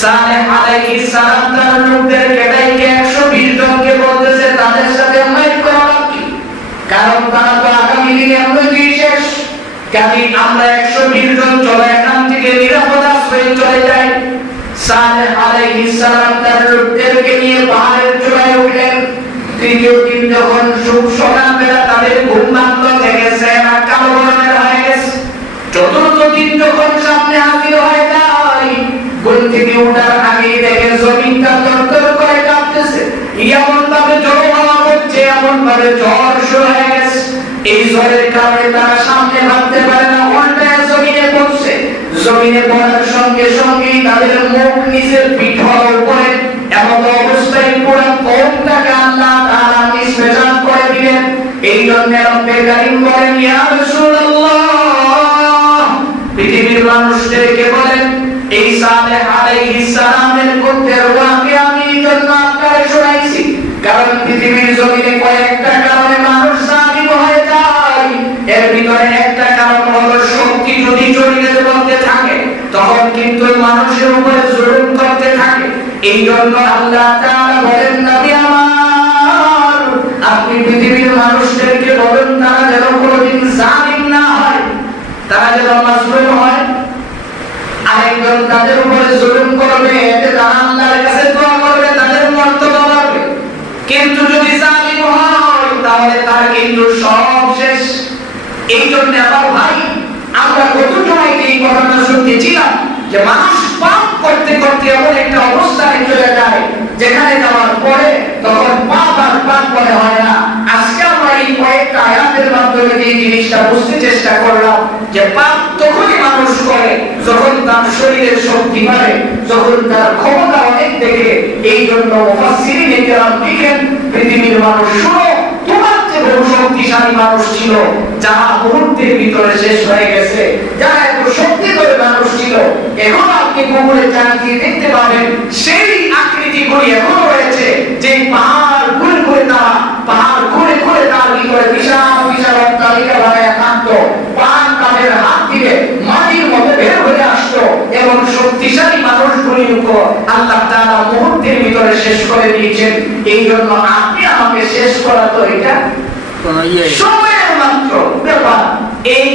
সালেহ আলাইহিস সালাম তার লোকদেরকে ডেকে 120 জনকে বলতেছে তাদের সাথে মাইট করা বাকি, কারণ তারা তো আগামী দিনে এমনি শেষ। কাজেই আমরা 120 জন চলে এখান থেকে নিরাপদ আশ্রয়ে চলে যাই। সালেহ আলাইহিস সালাম তার লোকদেরকে নিয়ে পাহাড়ের চূড়ায় উঠলেন। তৃতীয় দিন যখন সকালবেলা তাদের ঘুম ভাঙল, জেগেছে না কালো বর্ণের হয়ে গেছে। চতুর্থ দিন যখন সামনে হাজির হয়ে যায়, ঘুম থেকে ওঠার আগেই দেখে জমিনটা তরতর করে কাঁপতেছে, এমন ভাবে জ্বর হওয়া হচ্ছে, এমন ভাবে জ্বর শুরু হয়ে গেছে। এই জ্বরের কারণে তারা সামনে ভাবতে পারে না, উল্টায় জমিনে পড়ছে। জমিনে পড়ার সঙ্গে সঙ্গেই তাদের মুখ নিচের পিঠ হওয়ার উপরে, এমন অবস্থায় পুরো কওমটাকে আল্লাহ তাআলা নিষ্পেষণ করে দিলেন। এই জন্য রব্বে কারীম বলেন, ইয়া রাসূলুল্লাহ, পৃথিবীর মানুষদেরকে বলেন এই সালেহ আলাইহিস সালামের পুত্রের ওয়াকিয়া আমি জন্য আপনাকে শোনাইছি, কারণ পৃথিবীর জমিনে কয়েকটা কারণে মানুষ জালিম হয়ে যায়। এর ভিতরে একটা কারণ হলো শক্তি যদি শরীরের মধ্যে থাকে তখন কিন্তু মানুষের উপরে জুলুম করতে থাকে। এই জন্য আল্লাহ তাআলা বলেন, নবী আমার, আপনি পৃথিবীর মানুষদেরকে বলেন তারা যেন কোনোদিন জালিম না হয়, তারা যেন মাজলুম হয়। আরেকজন তাদের উপরে জুলুম করবে, এতে তারা আল্লাহর কাছে দোয়া করবে, তাদের মর্তবা বাড়বে। কিন্তু যদি জালিম হয় তাহলে তার কিন্তু সব শেষ। এই জন্য আমার ভাই, আমরা কত সময় এই ঘটনা শুনতেছিলাম যে মানুষ পাপ করতে করতে এমন একটা অবস্থায় চলে যায় যেখানে যাওয়ার পরে তখন পাপ আর পাপ মনে হয় না। আজকে আমরা এই কয়েকটা আয়াতের মাধ্যমে এই জিনিসটা বুঝতে চেষ্টা করলাম যে পাপ তখনই মানুষ করে যখন তার শরীরের শক্তি বাড়ে, যখন তার ক্ষমতা অনেক দেখে। এই জন্য মুফাসসিরিন কেরাম লিখেন, পৃথিবীর মানুষ শুনো, তোমার যে বহু শক্তিশালী মানুষ ছিল যারা মুহূর্তের ভিতরে শেষ হয়ে গেছে, যারা এত শক্তি করে মানুষ ছিল, এখন আপনি গুগলে চালিয়ে দেখতে পাবেন সেই আকৃতিগুলি এখনো রয়েছে। যে পাহাড় ঘুরে ঘুরে তারা তার ভিতরে বিশাল বিশাল অট্টালিকা বানায় থাকতো, পান তাদের হাত দিলে মাটির মধ্যে বের হয়ে আসতো, এবং শক্তিশালী মানুষগুলির উপর আল্লাহ তাআলা মুহূর্তের ভিতরে শেষ করে দিয়েছেন। এই জন্য আপনি আমাকে শেষ করা তো এটা সময়ের মাত্র ব্যাপার। এই